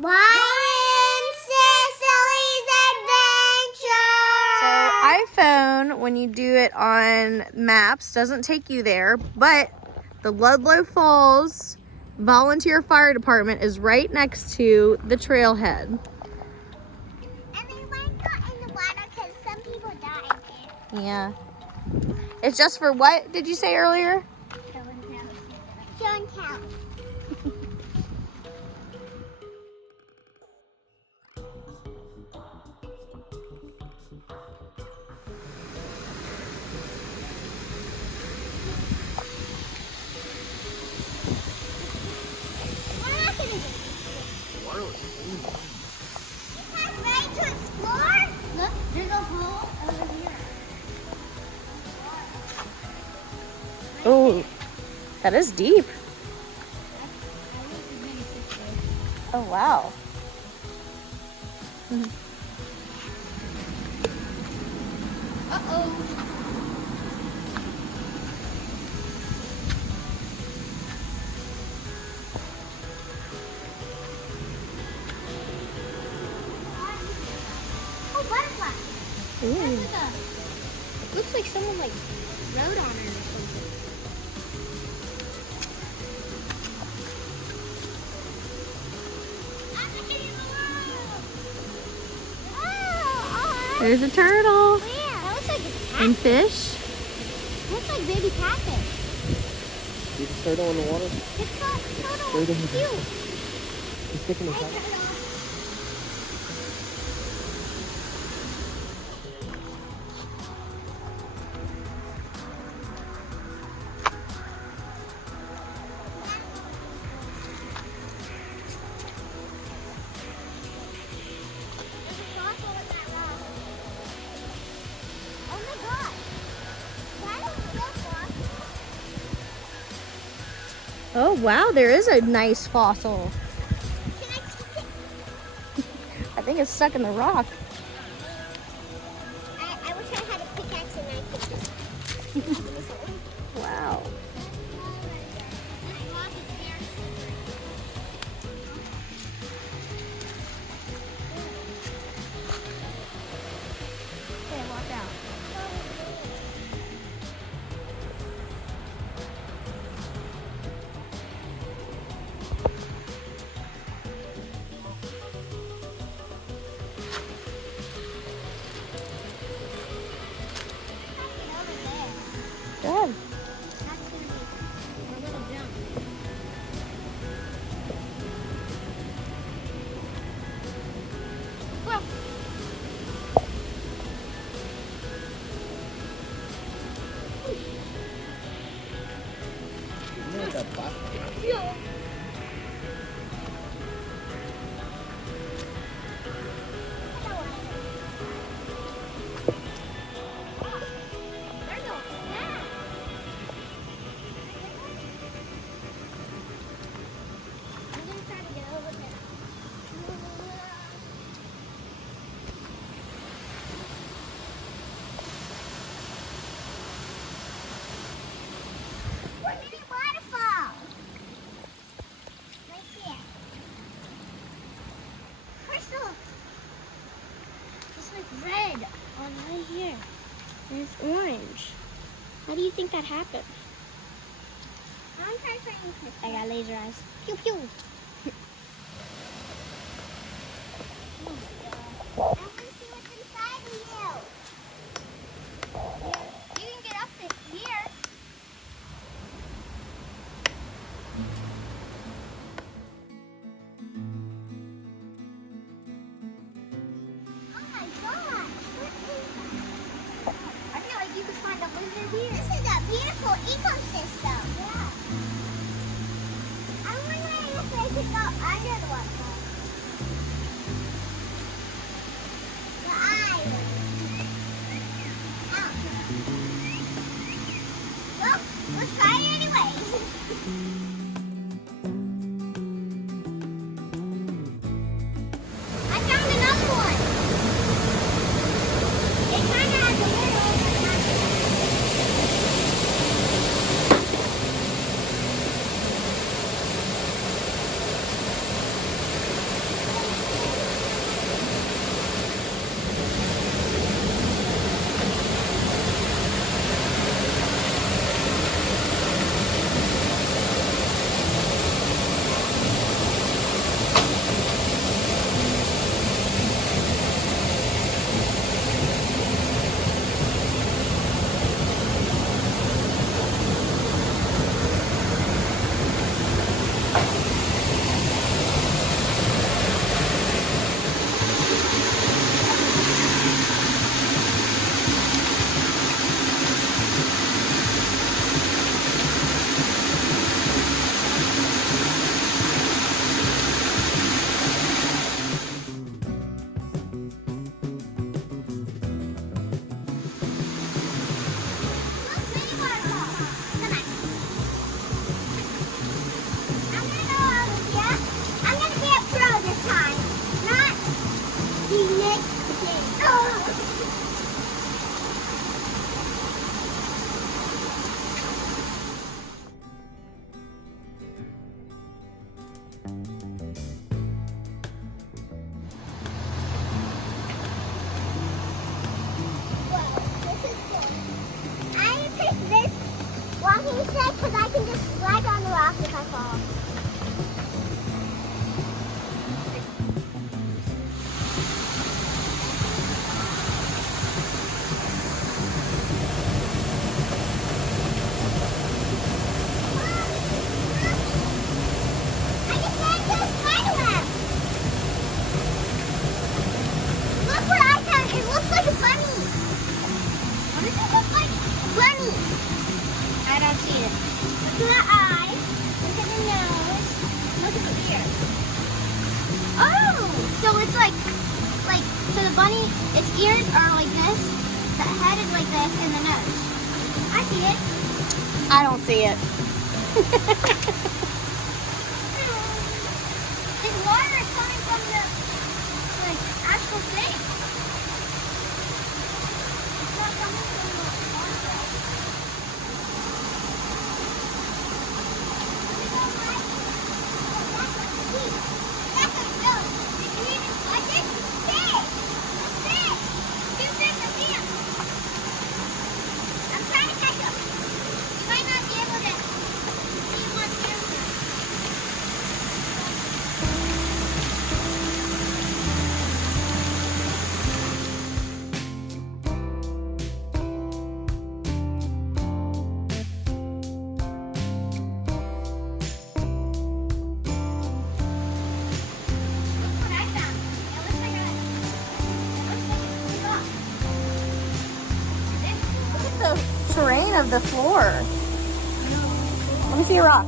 Byron Cicely's Adventure! So iPhone, when you do it on maps, doesn't take you there, but the Ludlow Falls Volunteer Fire Department is right next to the trailhead. And they might go in the water because some people die there. Yeah. It's just for what did you say earlier? Show and tell. Oh, that is deep. Oh, wow. Uh-oh. Oh, butterfly. Ooh. Looks like someone like rode on it or something. There's a turtle. Yeah, that looks like a catfish. And fish. Looks like baby catfish. See the turtle in the water? It's got turtle. Right in It's there. cute. He's sticking his head. There's a fossil in that rock. Oh my god. That is so fossil. Oh, wow, there is a nice fossil. Can I kick it? I think it's stuck in the rock. I wish I had a pickaxe and I could just give me something. Wow. Okay, watch out. Good. Isn't that like a plastic? Waterfall. Right there. Crystal. It's like red on right here. And it's orange. How do you think that happened? I'm trying to find crystal. I got laser eyes. Pew pew. Oh my god. I want to see what's inside of you. You can get up to here. Oh my god! What is that? I feel like you could find a lizard here. This is a beautiful ecosystem. Yeah. I'm wondering if they could go under the waterfall. to the eyes, look at the nose, look at the ears. Oh! So it's like, so the bunny, its ears are like this, the head is like this, and the nose. I see it. I don't see it. This water is coming from the, like, actual thing. It's not coming from the water. I'm trying to catch him. You might not be able to see one camera. Look what I found. It looks like a rock. Look at the terrain of the floor. Let me see your rock.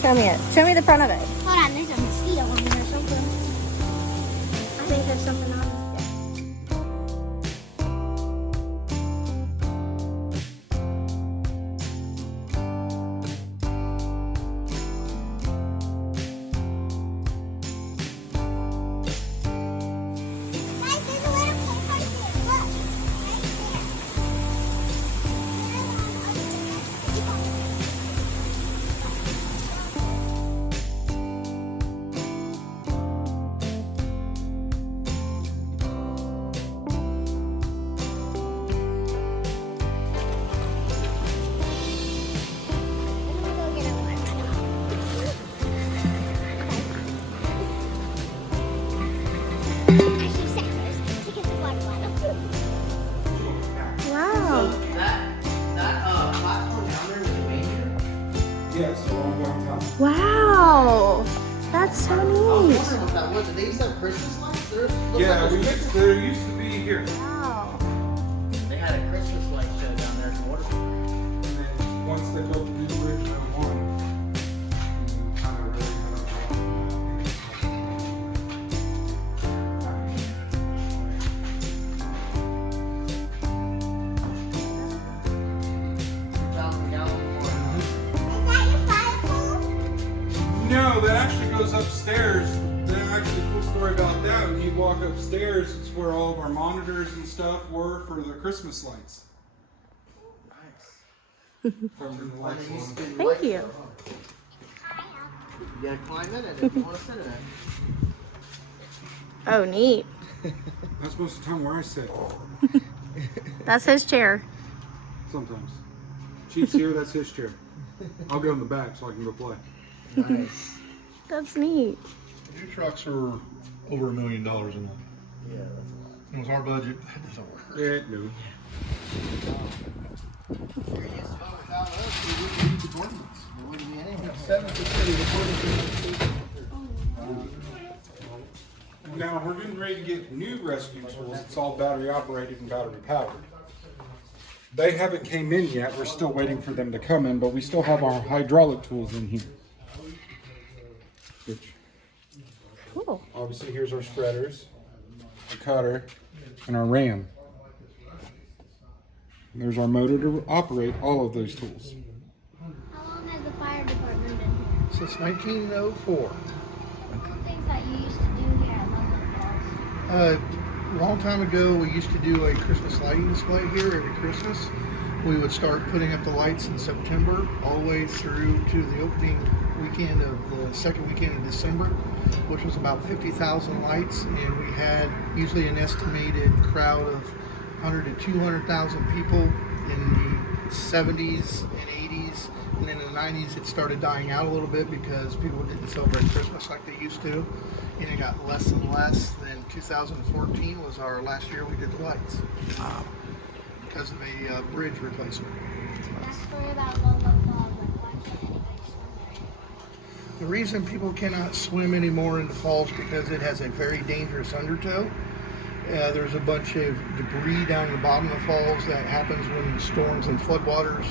Show me it. Show me the front of it. Hold on, there's a mosquito on there or something. I think there's something on this. Guys, there's a little place right there. Look, Wow. That platform down there was a manger? Yes, along downtown. Wow. That's so I was neat. wondering what that was. Did they used to have Christmas lights? Yeah, there used to be here. Wow. They had a Christmas light show down there in Waterfall. And then once they built the new bridge on one, kind of really is that your fire pole? No, that actually goes upstairs. The actually cool story about that, when you walk upstairs, it's where all of our monitors and stuff were for the Christmas lights. Nice. From the lights on. Thank you. You gotta climb in it if you want to sit in it. Oh, neat. That's most of the time where I sit. That's his chair. Sometimes. Chief's here, that's his chair. I'll go in the back so I can go play. Nice. That's neat. New trucks are over $1 million in them. Yeah, that's a lot. It was our budget. That doesn't work. Yeah, no. You're used to it without us, we wouldn't need the ordinance. There wouldn't be anything. Now, we're getting ready to get new rescue tools. It's all battery operated and battery powered. They haven't came in yet. We're still waiting for them to come in, but we still have our hydraulic tools in here. Which, Cool. obviously, here's our spreaders, a cutter, and our ram. And there's our motor to operate all of those tools. How long has the fire department been here? Since 1904. Some things that you used to do here at Ludlow Falls. A long time ago, we used to do a Christmas lighting display here every Christmas. We would start putting up the lights in September all the way through to the opening weekend of the second weekend of December, which was about 50,000 lights, and we had usually an estimated crowd of 100 to 200,000 people in the 70s and 80s, and then in the 90s it started dying out a little bit because people didn't celebrate Christmas like they used to, and it got less and less. Then 2014 was our last year we did the lights because of a bridge replacement. That's story about Ludlow Falls. Like, why can't anybody swim there? The reason people cannot swim anymore in the falls because it has a very dangerous undertow. There's a bunch of debris down the bottom of the falls that happens when storms and floodwaters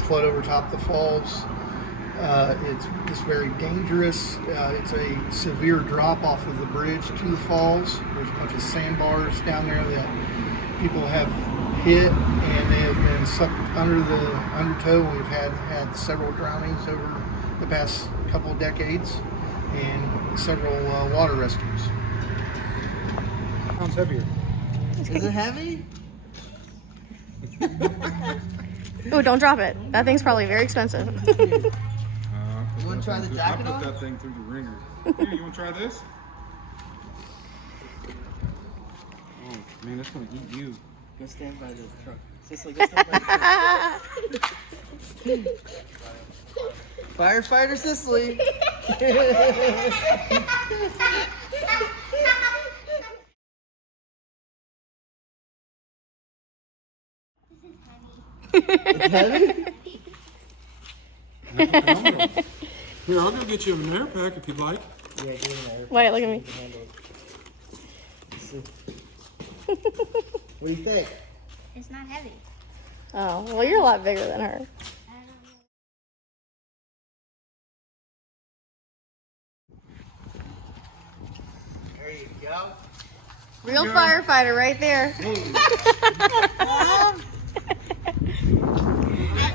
float over top the falls. It's very dangerous. It's a severe drop off of the bridge to the falls. There's a bunch of sandbars down there that people have hit, and they have been sucked under the undertow. We've had several drownings over the past couple of decades, and several water rescues. Pounds heavier. Is it heavy? Oh, don't drop it. That thing's probably very expensive. You want to try the jacket I on? put that thing through the ringer. Here, you want to try this? Oh, man, that's going to eat you. Go stand by the truck. Cicely, go stand by the truck. Firefighter Cicely. It's heavy? Here, I'll go get you an air pack if you'd like. Yeah, give it an air. Wait, look at me. What do you think? It's not heavy. Oh, well, you're a lot bigger than her. There you go. Real firefighter right there. There you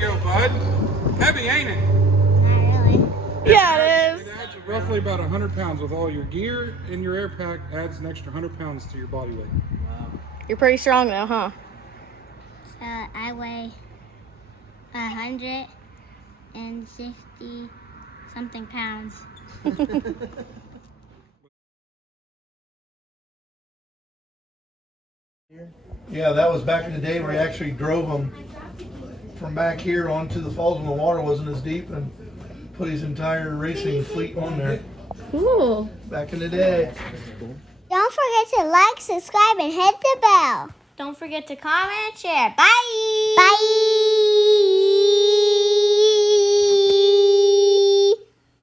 go, bud. Heavy, ain't it? Not really. Yeah, it is. It adds roughly about 100 pounds with all your gear and your air pack. Adds an extra 100 pounds to your body weight. Wow. You're pretty strong though, huh? So I weigh 160 something pounds. Yeah, that was back in the day where he actually drove them from back here onto the falls when the water wasn't as deep, and put his entire racing fleet on there. Cool. Back in the day. Don't forget to like, subscribe, and hit the bell. Don't forget to comment and share. Bye. Bye.